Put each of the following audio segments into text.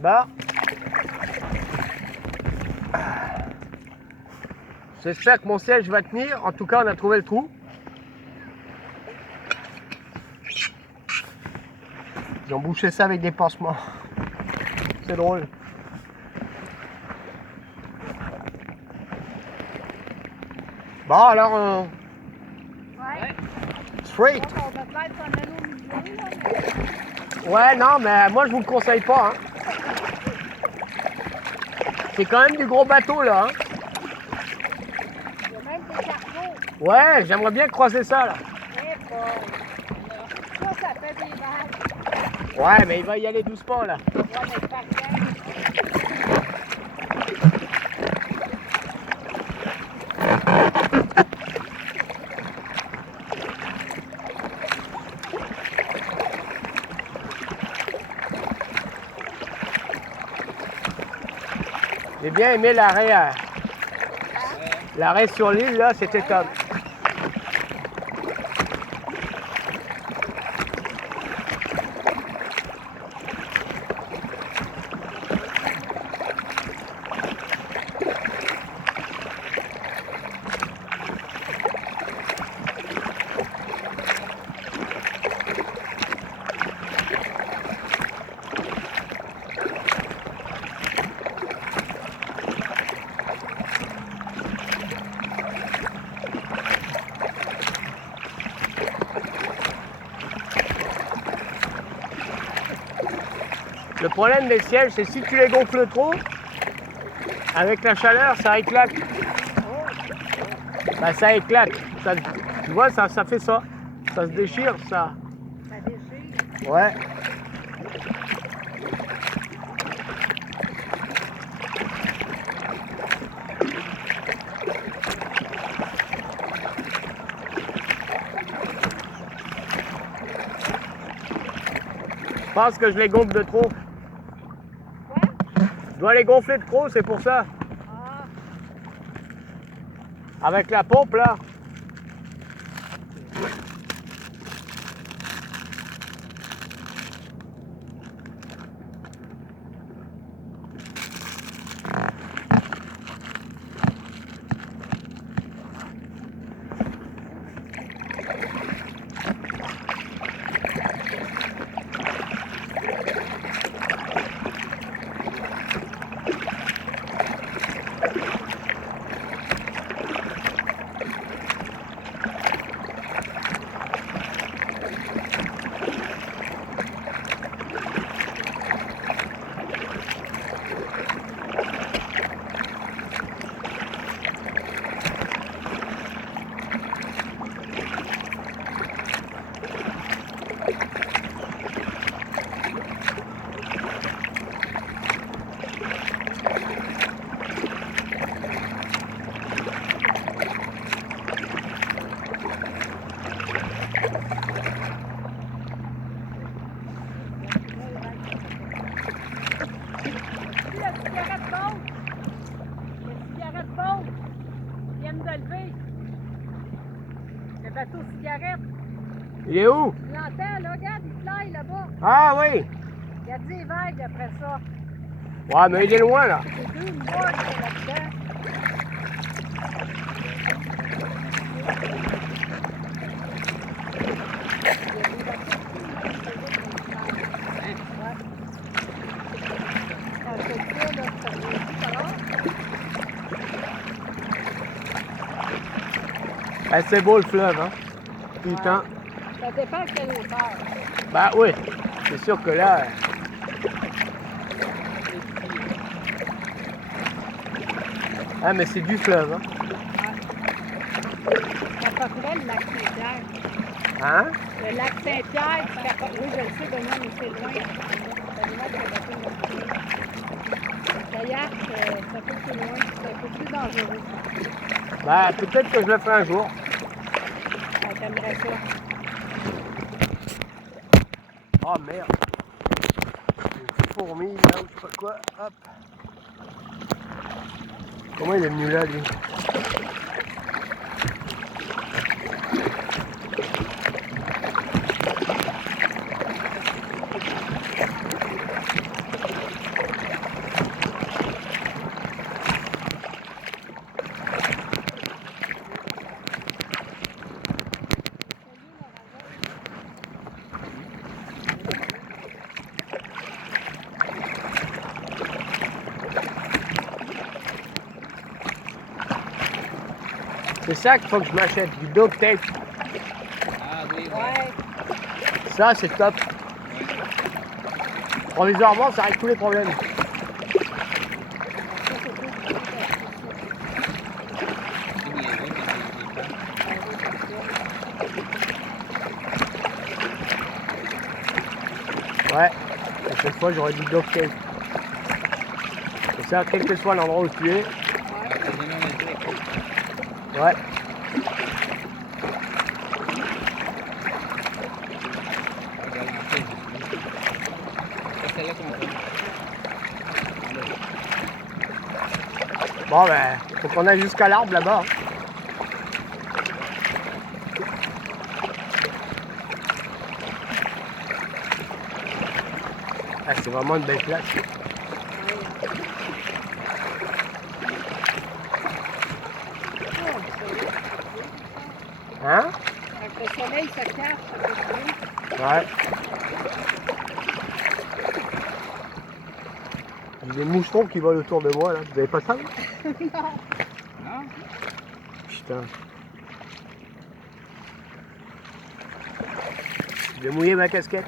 Bah. J'espère que mon siège va tenir. En tout cas, on a trouvé le trou. Ils ont bouché ça avec des pansements. C'est drôle. Bon, alors, Ouais. straight. On va peut-être s'en aller au milieu, là, mais... Ouais, non, mais moi, je vous le conseille pas. Hein. C'est quand même du gros bateau, là. Hein. Il y a même des cargos. Ouais, j'aimerais bien croiser ça, là. Eh bon. Ça fait des vagues. Ouais, mais il va y aller doucement, là. Ouais, mais pas rien. J'ai bien aimé l'arrêt. L'arrêt sur l'île, là, c'était top. Le problème des sièges, c'est si tu les gonfles trop, avec la chaleur, ça éclate. Bah, ça éclate. Ça, tu vois, ça fait ça. Ça se déchire, ça. Ça déchire. Ouais. Je pense que je les gonfle de trop. Quoi? Je dois les gonfler de trop, c'est pour ça. Ah. Avec la pompe, là. Le bateau cigarette. Il est où? Tu l'entends, là? Regarde, il fly là-bas. Ah oui! Il y a des vagues après ça. Ouais, mais il est loin, là. C'est deux mois qui sont là-dedans. Ah, c'est beau le fleuve, hein? Putain. Ça dépend de quelle hauteur. Bah oui, c'est sûr que là... Ah, mais c'est du fleuve, hein? C'est à peu près le lac Saint-Pierre. Hein? Le lac Saint-Pierre, oui, je le sais, Benoît, mais c'est loin. C'est loin que le bateau va couler. Le kayak, c'est un peu plus loin, c'est un peu plus dangereux. Bah, peut-être que je le ferai un jour. Ah, t'aimerais ça. Oh merde. Une fourmi là ou je sais pas quoi. Hop. Comment il est venu là lui? C'est ça qu'il faut que je m'achète, du duct tape. Ah oui, ouais. Ouais. Ça, c'est top. Provisoirement, ça règle tous les problèmes. C'est niaiseux, mais Ouais, la prochaine fois, j'aurai du duct tape. Et ça, quel que soit l'endroit où tu es. c'est jamais électrique. Ouais. Bon, ben, faut qu'on aille jusqu'à l'arbre là-bas. Ah, c'est vraiment une belle place. Hein? Avec le soleil se cache, ça peut être Ouais. J'ai des moucherons qui volent autour de moi là. Vous avez pas ça? Non. Non? Putain. Je vais mouiller ma casquette.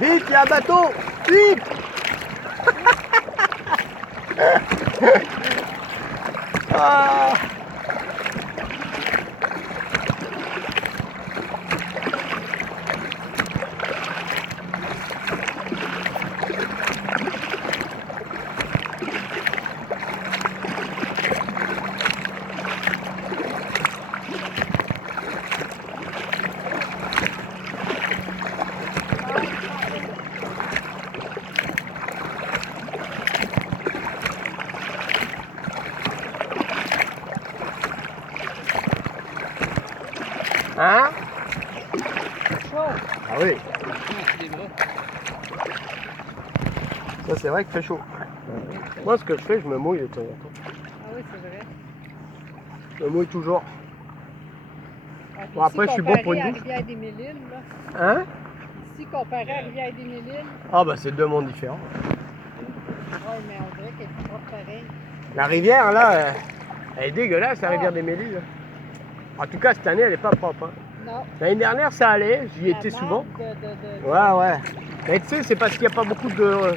Vite, il y a un bateau! Vite! Ah! Hein? chaud. Ah oui, Des bras. ça c'est vrai qu'il fait chaud. Moi ce que je fais, je me mouille de temps en temps. Ah oui, c'est vrai. Je me mouille toujours. Ah, puis Bon, après, ici, je suis bon pour une comparé à douche. Rivière-des-Mille-Îles, là. Hein? Ici, comparé à Rivière-des-Mille-Îles, Ah bah c'est deux mondes différents. ouais, mais on dirait qu'elle est propre pareil. La rivière là, elle est dégueulasse, la Ah. rivière des Mélis. En tout cas cette année elle est pas propre. Hein. Non. L'année dernière ça allait, j'y étais La souvent. marque Ouais ouais. Mais tu sais c'est parce qu'il n'y a pas beaucoup de.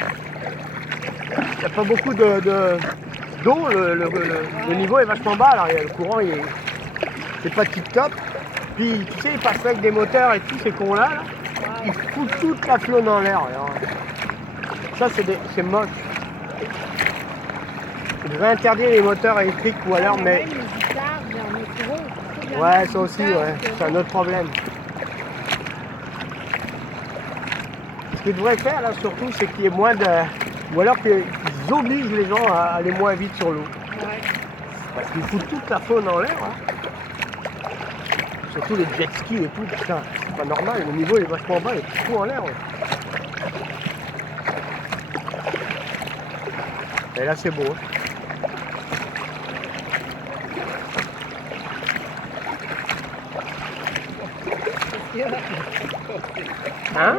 Il n'y a pas beaucoup d'eau, le niveau est vachement bas, alors le courant il est. C'est pas tip top. Puis tu sais, ils passent avec des moteurs et tout, ces cons là, ils foutent toute la flotte dans l'air. Ça c'est moche. Ils devraient interdire les moteurs électriques ou alors mais. Même les guitares, il y en a trop. Il y en a Ouais des ça aussi guitares ouais, que c'est un autre problème. Ce qu'ils devraient faire là surtout c'est qu'il y ait moins de. Ou alors qu'ils obligent les gens à aller moins vite sur l'eau. Ouais. Parce qu'ils foutent toute la faune en l'air. Hein. Surtout les jet skis et tout, putain, c'est pas normal, le niveau est vachement bas, il est tout en l'air. Ouais. Et là c'est beau. Hein?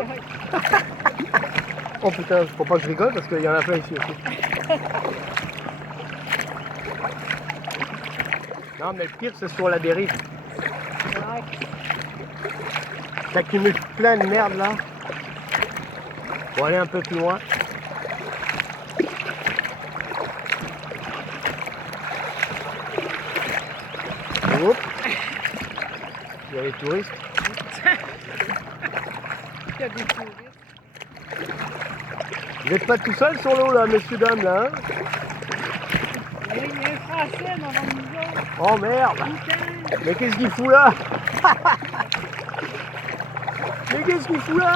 Oh putain, faut pas que je rigole parce qu'il y en a plein ici aussi. Non mais le pire c'est sur la dérive. Ouais. T'accumules plein de merde là. Pour aller un peu plus loin. Hop. Il y a les touristes. Il y a des touristes. Vous n'êtes pas tout seul sur l'eau là, messieurs dames là, hein? Il y a un Français devant nous autres. Oh merde! Putain. Mais qu'est-ce qu'il fout là? Mais qu'est-ce qu'il fout là?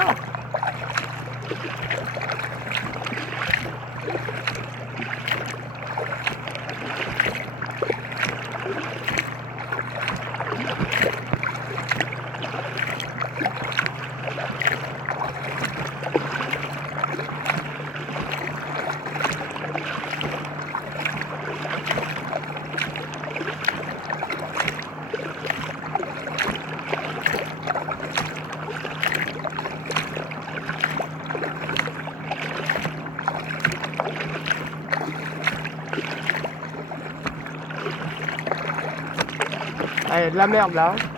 Ah, il y a de la merde là. Hein.